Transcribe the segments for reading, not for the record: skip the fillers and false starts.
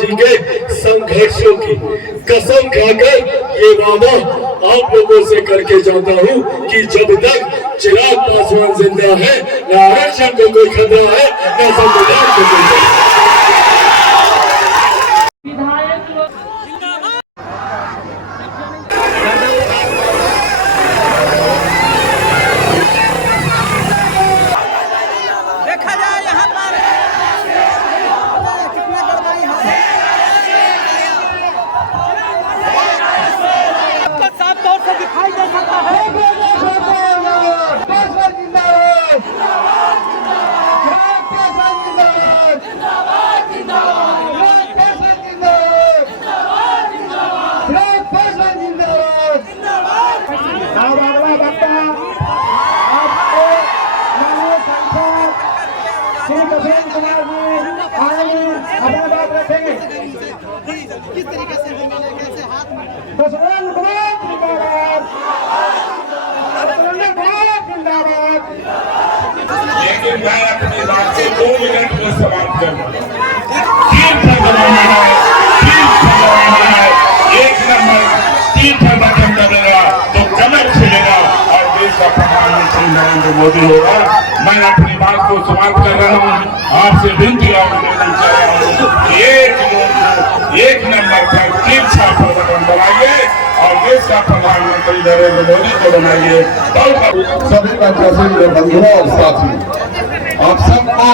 जी के संघर्षों की कसम खाकर ये वादा आप लोगों से करके जाता हूँ कि जब तक चिराग पासवान जिंदा है, न आरक्षण को कोई खतरा है, न संविधान को कोई खतरा है। किस तरीके से कैसे हाथ में लेकिन मैं अपनी बात से 2 मिनट में समाप्त करूंगा। 3 फरवरी है, 3 फरवरी है, 1 नंबर 3 फरवरी बटन दबेगा तो कमर खिलेगा और देश का प्रधानमंत्री नरेंद्र मोदी होगा। मैं अपनी बात को समाप्त कर रहा हूँ। आपसे विनती और निवेदन कर रहा हूँ, 1 नंबर पर 3 छापर बटन दबाइए और देश का प्रधानमंत्री नरेंद्र मोदी को बनाइए। सभी बंधुओं और साथी, आप सबको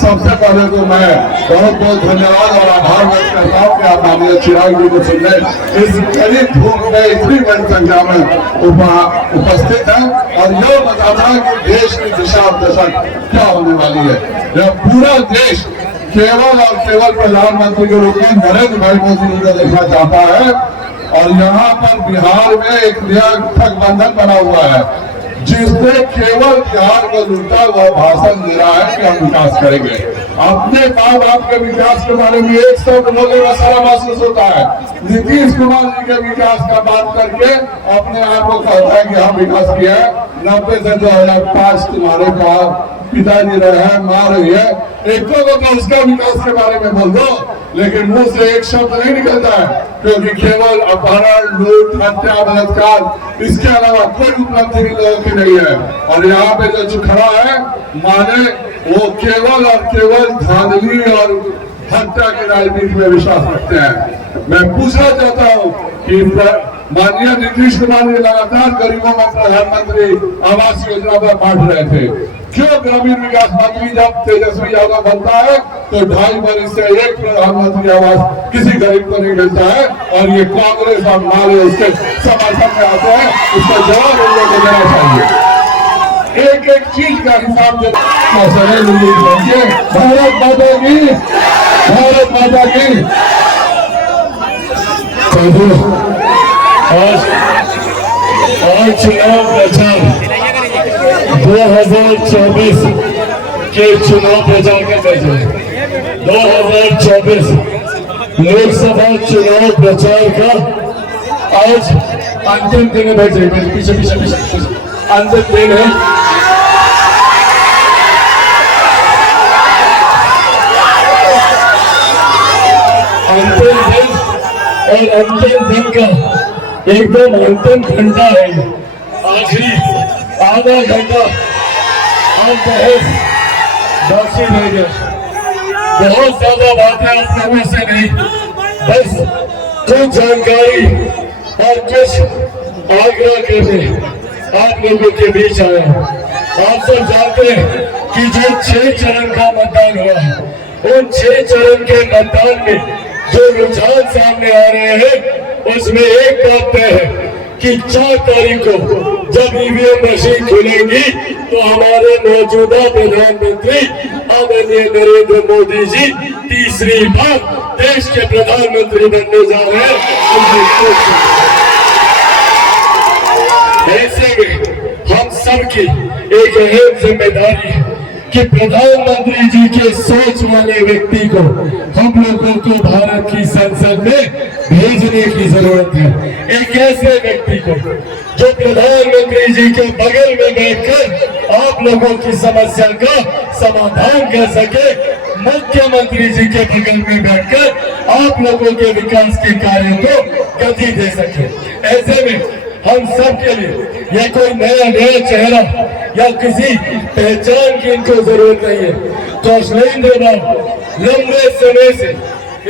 सबसे पहले तो मैं बहुत बहुत धन्यवाद और आभार व्यक्त करता हूँ कि आप माननीय चिराग जी को सुनने इस कड़ी धूप में इतनी बड़ी संख्या में उपस्थित है और यह बताता है कि देश की दिशा दशा क्या होने वाली है। यह पूरा देश केवल और केवल प्रधानमंत्री के रूप में नरेंद्र भाई मोदी जी को देखना चाहता है और यहाँ पर बिहार में एक नया गठबंधन बना हुआ है जिसने केवल बिहार को लूटा वह भाषण दे रहा है कि हम विकास करेंगे। अपने माँ बाप के विकास के बारे में एक शब्द बोलने में सारा महसूस होता है। नीतीश कुमार जी के विकास का बात करके अपने आप को कहता है कि हम विकास किया है। 90 से 2005 तुम्हारे पिताजी रहे हैं, माँ रही है, एक तो उसका विकास के बारे में बोल दो, लेकिन मुंह से एक शब्द नहीं निकलता है क्योंकि केवल अपहरण, लूट, हत्या, बलात्कार, इसके अलावा कोई उपलब्धि लोगों की नहीं है। और यहाँ पे जो खड़ा है माने वो केवल और केवल धांधली और हत्या की राजनीति में विश्वास रखते हैं। मैं पूछना चाहता हूँ कि माननीय नीतीश कुमार जी लगातार गरीबों में प्रधानमंत्री आवास योजना पर बांट रहे थे, क्यों ग्रामीण विकास मंत्री जब तेजस्वी यादव बनता है तो 2.5 वर्ष से एक प्रधानमंत्री आवास किसी गरीब को नहीं मिलता है और ये कांग्रेस और माले उसके समर्थन में आते हैं। इसका जवाब उन लोगों को देना चाहिए। एक एक चीज का हिसाब देना। भारत माता की, भारत माता की। आज चुनाव प्रचार 2024 के चुनाव प्रचार के बजे 2024 लोकसभा चुनाव प्रचार का आज अंतिम दिन है। बैठे पीछे पीछे पीछे अंतिम दिन है। अंतिम दिन और अंतिम दिन का एकदम अंतिम घंटा है। आखिरी आधा घंटा आप बहस बाकी रह गए। बहुत ज्यादा बातें आप लोगों से नहीं, बस कुछ जानकारी और कुछ आग्रह करने आप लोगों के बीच आए। आप सब जानते हैं कि जो 6 चरण का मतदान हुआ, उन 6 चरण के मतदान में जो रुझान सामने आ रहे हैं उसमें एक बात तय है कि 4 तारीख को जब ईवीएम मशीन खुलेंगी तो हमारे मौजूदा प्रधानमंत्री आदरणीय नरेंद्र मोदी जी तीसरी बार देश के प्रधानमंत्री बनने जा रहे हैं। ऐसे में हम सबकी एक अहम जिम्मेदारी है कि प्रधानमंत्री जी के सोच वाले व्यक्ति को हम लोगों को भारत की संसद में भेजने की जरूरत है। एक ऐसे व्यक्ति को जो प्रधानमंत्री जी के बगल में बैठकर आप लोगों की समस्या का समाधान कर सके, मुख्यमंत्री जी के बगल में बैठकर आप लोगों के विकास के कार्यों को गति दे सके। ऐसे में हम सब के लिए यह कोई नया चेहरा या किसी पहचान की इनको जरूरत नहीं है। कौशलेंद्र बाबू लंबे समय से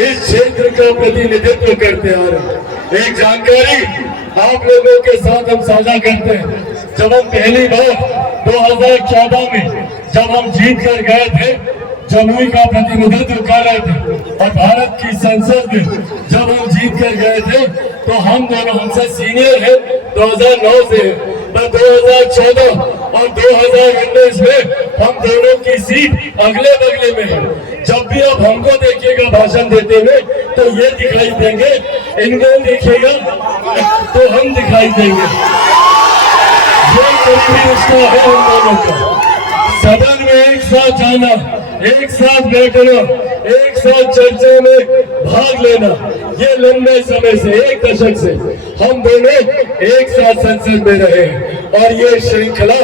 इस क्षेत्र का प्रतिनिधित्व करते आ रहे हैं। एक जानकारी आप लोगों के साथ हम साझा करते हैं। जब हम पहली बार 2014 में जब हम जीत कर गए थे, जमुई का प्रतिनिधित्व कर रहे थे और भारत की संसद में जब हम जीत कर गए थे, तो हम दोनों हमसे सीनियर है 2009 से, पर 2014 और 2019 में हम दोनों की सीट अगले बगले में है। जब भी आप हमको देखिएगा भाषण देते हुए तो ये दिखाई देंगे, इनको देखिएगा तो हम दिखाई देंगे। ये करीबी रिश्ता है हम दोनों का। सदन में एक साथ जाना, एक साथ बैठना, एक साथ चर्चा में भाग लेना, ये लंबे समय से, एक दशक से हम दोनों एक साथ संसद में रहे हैं और ये श्रृंखला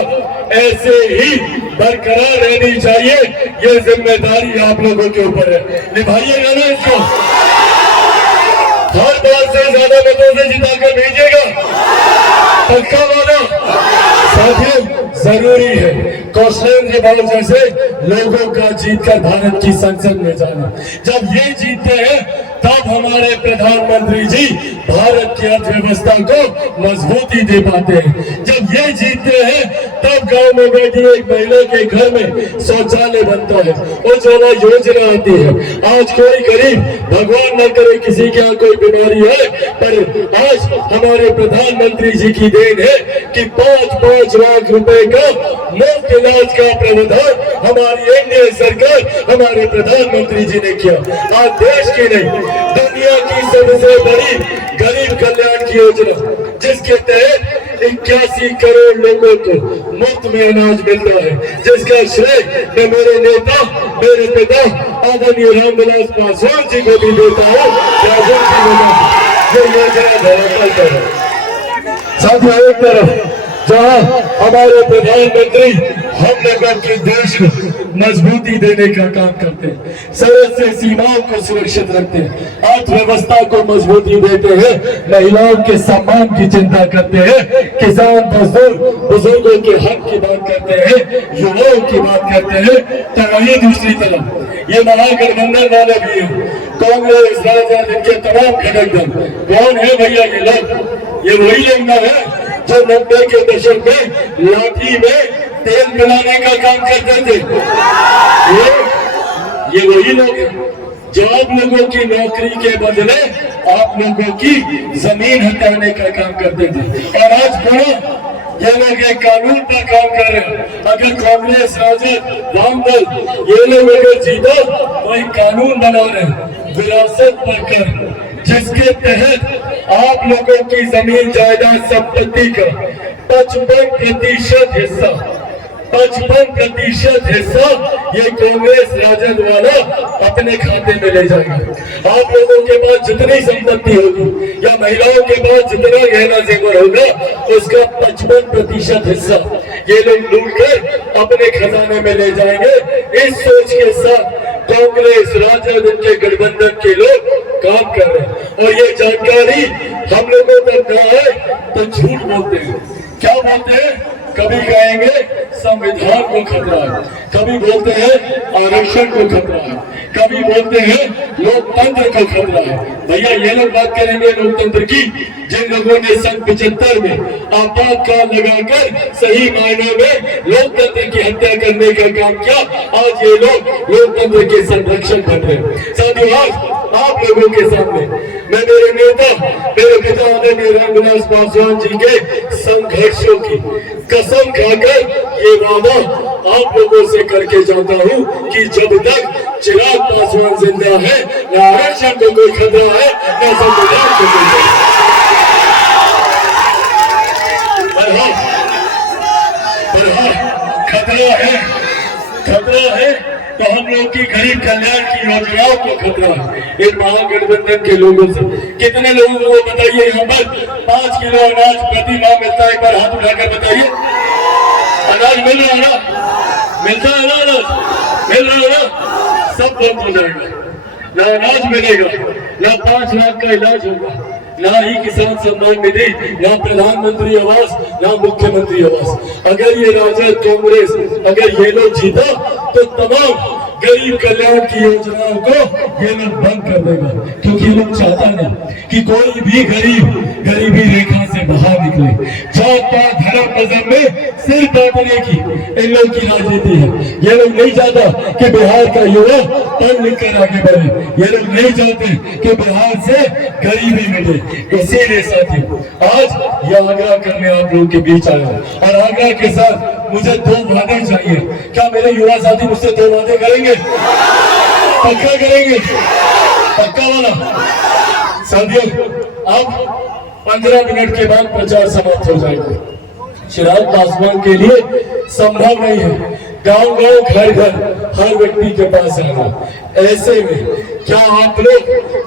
ऐसे ही बरकरार रहनी चाहिए। ये जिम्मेदारी आप लोगों के ऊपर है, निभाइएगा ना इसको। हर बार से ज्यादा मतों से जिताकर भेजिएगा, पक्का वादा। साथियों, जरूरी है कौशलेंद्र बाबू जैसे लोगों का जीतकर भारत की संसद में जाना। जब ये जीतते हैं तब हमारे प्रधानमंत्री जी भारत की अर्थव्यवस्था को मजबूती दे पाते हैं। जब ये जीतते हैं तब गांव में बैठी एक महिला के घर में शौचालय बनता है, उज्ज्वला योजना आती है। आज कोई गरीब, भगवान न करे किसी के यहाँ कोई बीमारी है, पर आज हमारे प्रधानमंत्री जी की देन है कि 5-5 लाख रुपए का मुफ्त इलाज का प्रावधान हमारी एनडीए सरकार, हमारे प्रधानमंत्री जी ने किया। आज देश की नहीं, दुनिया की सबसे बड़ी गरीब कल्याण की योजना, जिसके तहत 81 करोड़ लोगों को मुफ्त में अनाज मिलता है, जिसका श्रेय मैं मेरे नेता, मेरे पिता आदरणीय रामविलास पासवान जी को भी देता हूँ। ये योजना धरातल पर है। साथियों, एक तरफ जहाँ हमारे प्रधानमंत्री हम लोगों के देश को मजबूती देने का काम करते हैं, सरहद से सीमाओं को सुरक्षित रखते हैं, अर्थव्यवस्था को मजबूती देते हैं, महिलाओं के सम्मान की चिंता करते हैं, किसान मजदूर बुजुर्गों के हक की बात करते हैं, युवाओं की बात करते हैं, तो वही दूसरी तरफ ये महागठबंधन वाले भी हैं, कांग्रेस, राजद, इनके तमाम घटक दल। कौन है भैया ये लोग? ये वही लोग ना है जो 90 के दशक में लाठी में तेल मिलाने का काम करते थे। ये वही लोग हैं जो आप लोगों की नौकरी के बदले आप लोगों की जमीन हटाने का काम करते थे। और आज बड़ा ये लोग एक कानून पर काम कर रहे हैं। अगर कांग्रेस, राजद, वामदल ये लोग अगर जीता तो एक कानून बना रहे हैं विरासत पर कर, जिसके तहत आप लोगों की जमीन जायदाद संपत्ति का 55% हिस्सा, 55% हिस्सा ये कांग्रेस राजद वाला अपने खाते में ले जाएगा। आप लोगों के पास जितनी संपत्ति होगी या महिलाओं के पास जितना गहना जेवर होगा, उसका 55% हिस्सा ये लोग लूट कर अपने खजाने में ले जाएंगे। इस सोच के साथ कांग्रेस, राजद, इनके गठबंधन के लोग काम कर रहे हैं और ये जानकारी हम लोगों तक ना है तो झूठ बोलते हैं। क्या बोलते हैं? कभी कहेंगे संविधान को खतरा है, कभी बोलते हैं आरक्षण को खतरा है, कभी बोलते हैं लोकतंत्र को खतरा है। भैया ये लोग बात करेंगे लोकतंत्र की, जिन लोगों ने सन 75 में आपातकाल लगाकर सही मायनों में लोकतंत्र की हत्या करने का काम किया, आज ये लोग लोकतंत्र के संरक्षक बन रहे हैं। साथियों, आज आप लोगों के सामने मैं मेरे नेता, मेरे पिता आदरणीय रामविलास पासवान जी के संघर्षों की कसम खाकर ये वादा आप लोगों से करके जाता हूँ कि जब तक चिराग पासवान जिंदा है, न आरक्षण को कोई खतरा है, न संविधान को कोई खतरा है तो हम लोग की गरीब कल्याण की योजनाओं को खतरा है इन महागठबंधन के लोगों से। कितने लोगों को बताइए यहाँ पर 5 किलो अनाज प्रति माह मिलता है? एक बार हाथ उठाकर बताइए। अनाज मिल रहा है ना? मिलता है ना? अनाज मिल रहा है ना? सब बंद हो जाएगा, ना अनाज मिलेगा, ना 5 लाख का इलाज होगा, ना ही किसान सम्मान निधि, ना प्रधानमंत्री आवास, ना मुख्यमंत्री आवास। अगर ये राजद कांग्रेस अगर ये लोग जीता तो तमाम गरीब कल्याण की योजनाओं को ये लोग बंद कर देगा, क्योंकि ये लोग चाहता नहीं कि कोई भी गरीब गरीबी रेखा से बाहर निकले। जात पात धर्म मजहब में सिर काटने की इन लोग की राजनीति है। ये लोग नहीं चाहता कि बिहार का युवा पढ़ लिख कर आगे बढ़े, ये लोग नहीं चाहते कि बिहार से गरीबी मिटे। इसीलिए साथियों आज ये आग्रह करने आप लोगों के बीच आया और आग्रह के साथ मुझे 2 वादे चाहिए। क्या मेरे युवा साथी मुझसे 2 वादे करेंगे? पक्का करेंगे? पक्का वाला? साथियों अब 15 मिनट के बाद प्रचार समाप्त हो जाएगा। चिराग पासवान के लिए संभव नहीं है गांव-गांव घर-घर हर व्यक्ति के पास आना। ऐसे में क्या आप लोग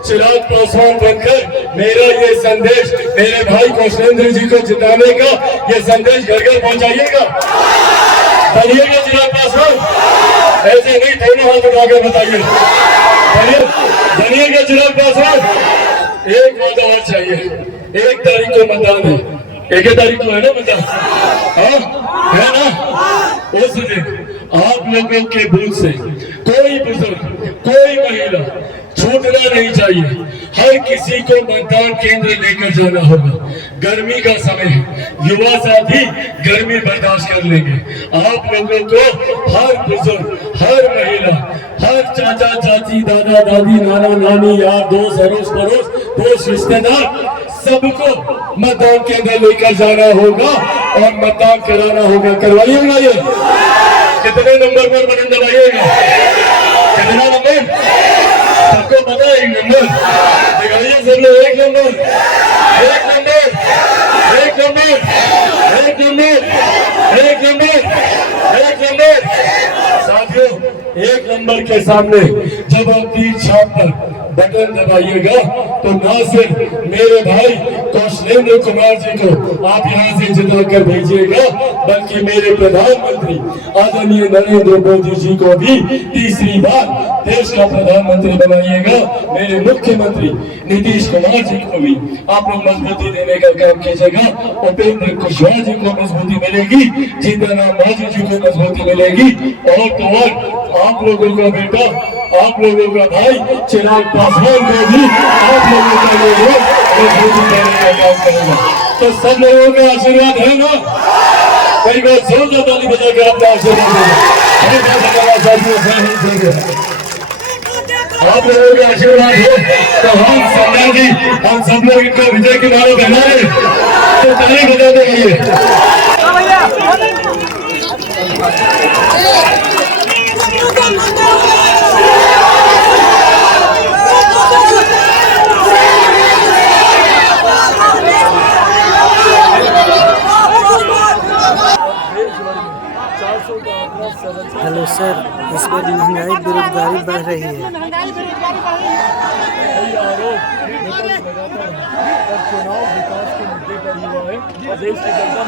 चिराग पासवान बनकर मेरा ये संदेश मेरे भाई कौशलेंद्र जी को जिताने का ये संदेश घर-घर पहुंचाइएगा? बनिएगा चिराग पासवान? ऐसे नहीं, दोनों हाथ उठाकर बताइए, बनिएगा चिराग पासवान? एक वादा और चाहिए, 1 तारीख को मतदान है। 1 तारीख को है ना मतदान? हाँ है ना? उस दिन आप लोगों के बूथ से कोई बुजुर्ग कोई महिला छूटना नहीं चाहिए। हर किसी को मतदान केंद्र लेकर जाना होगा। गर्मी का समय है, युवा साथी गर्मी बर्दाश्त कर लेंगे। आप लोगों को हर बुजुर्ग हर महिला हर चाचा चाची दादा दादी नाना नानी यार दोस्त अड़ोस पड़ोस दोस्त रिश्तेदार सबको मतदान केंद्र लेकर जाना होगा और मतदान कराना होगा। करवाइएगा? ये कितने नंबर पर बटन दबाइएगा? कितना नंबर? सबको पता है? 1 नंबर दिखाइए सब लोग। 1 number 1 number 1 number 1 number 1 number 1 number. साथियों 1 नंबर के सामने जब आप 3 छाप पर बटन दबाइएगा तो न सिर्फ मेरे भाई कौशलेंद्र कुमार जी को आप यहाँ से जिता कर भेजिएगा, बल्कि मेरे प्रधानमंत्री आदरणीय नरेंद्र मोदी जी को भी तीसरी बार देश का प्रधानमंत्री बनाइएगा। मेरे मुख्यमंत्री नीतीश कुमार जी को भी आप लोग मजबूती देने का काम कीजिएगा। उपेंद्र कुशवाहा जी को मजबूती मिलेगी, जीतन राम मांझी जी को मजबूती मिलेगी, और तो और आप लोगों का बेटा आप लोगों का भाई चिराग पासवान को भी आप लोगों का लोग मजबूती देने का काम करेगा। तो सब लोगों का आशीर्वाद है ना? कई बार जोर से ताली बजा के अपना आशीर्वाद देगा। आप लोगों का आशीर्वाद हो तो हम सरदार जी हम सब लोग इनको विजय की माला पहना रहे तो ताली बजाते रहिए। हेलो सर, इस पर महंगाई बेरोजगारी बढ़ रही है। चुनाव विकास के मुद्दे पर हुआ है और देश की जनता